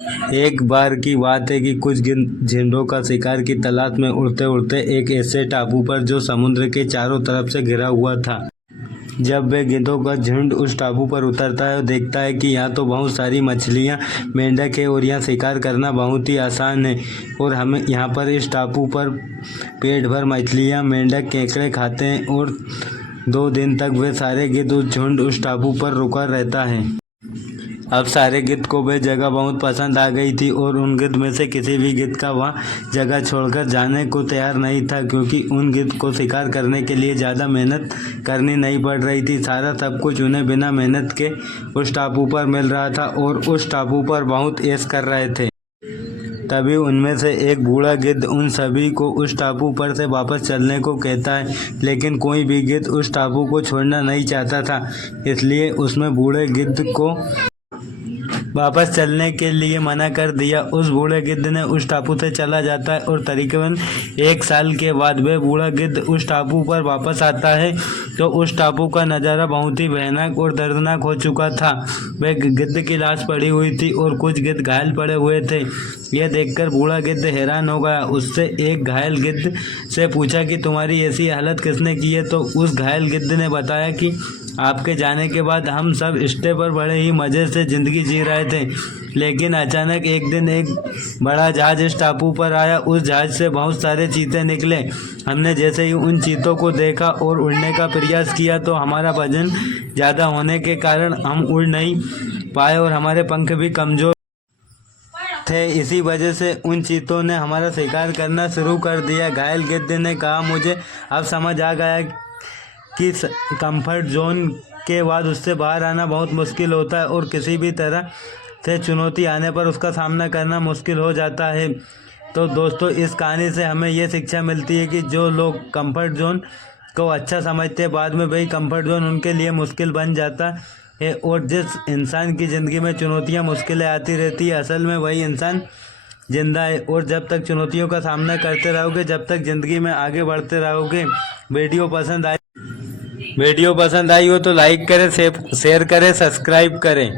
एक बार की बात है कि कुछ झिंडों का शिकार की तलाश में उड़ते उड़ते एक ऐसे टापू पर जो समुद्र के चारों तरफ से घिरा हुआ था। जब वे गिद्धों का झुंड उस टापू पर उतरता है और देखता है कि यहाँ तो बहुत सारी मछलियाँ, मेंढक है और यहाँ शिकार करना बहुत ही आसान है और हमें यहाँ पर इस टापू पर पेट भर मछलियाँ, मेंढक, केकड़े खाते हैं और 2 दिन तक वे सारे गिद्ध उस झुंड उस टापू पर रुका रहता है। अब सारे गिद्ध को वह जगह बहुत पसंद आ गई थी और उन गिद्ध में से किसी भी गिद्ध का वहाँ जगह छोड़कर जाने को तैयार नहीं था, क्योंकि उन गिद्ध को शिकार करने के लिए ज़्यादा मेहनत करनी नहीं पड़ रही थी। सारा सब कुछ उन्हें बिना मेहनत के उस टापू पर मिल रहा था और उस टापू पर बहुत ऐश कर रहे थे। तभी उनमें से एक बूढ़ा गिद्ध उन सभी को उस टापू पर से वापस चलने को कहता है, लेकिन कोई भी गिद्ध उस टापू को छोड़ना नहीं चाहता था। इसलिए उसमें बूढ़े गिद्ध को वापस चलने के लिए मना कर दिया। उस बूढ़े गिद्ध ने उस टापू से चला जाता है और तकरीबन 1 साल के बाद वह बूढ़ा गिद्ध उस टापू पर वापस आता है तो उस टापू का नज़ारा बहुत ही भयानक और दर्दनाक हो चुका था। वह गिद्ध की लाश पड़ी हुई थी और कुछ गिद्ध घायल पड़े हुए थे। यह देखकर बूढ़ा गिद्ध हैरान हो गया। उससे एक घायल गिद्ध से पूछा कि तुम्हारी ऐसी हालत किसने की है? तो उस घायल गिद्ध ने बताया कि आपके जाने के बाद हम सब स्टे पर बड़े ही मज़े से ज़िंदगी जी रहे थे, लेकिन अचानक एक दिन एक बड़ा जहाज इस टापू पर आया। उस जहाज से बहुत सारे चीते निकले। हमने जैसे ही उन चीतों को देखा और उड़ने का प्रयास किया तो हमारा वजन ज़्यादा होने के कारण हम उड़ नहीं पाए और हमारे पंख भी कमज़ोर थे। इसी वजह से उन चीतों ने हमारा शिकार करना शुरू कर दिया। घायल गिद्ध ने कहा, मुझे अब समझ आ गया कि कंफर्ट जोन के बाद उससे बाहर आना बहुत मुश्किल होता है और किसी भी तरह से चुनौती आने पर उसका सामना करना मुश्किल हो जाता है। तो दोस्तों, इस कहानी से हमें ये शिक्षा मिलती है कि जो लोग कंफर्ट जोन को अच्छा समझते हैं, बाद में वही कंफर्ट जोन उनके लिए मुश्किल बन जाता है। और जिस इंसान की ज़िंदगी में चुनौतियाँ, मुश्किलें आती रहती है, असल में वही इंसान जिंदा है। और जब तक चुनौतियों का सामना करते रहोगे, जब तक ज़िंदगी में आगे बढ़ते रहोगे। वीडियो पसंद आई हो तो लाइक करें, शेयर करें, सब्सक्राइब करें।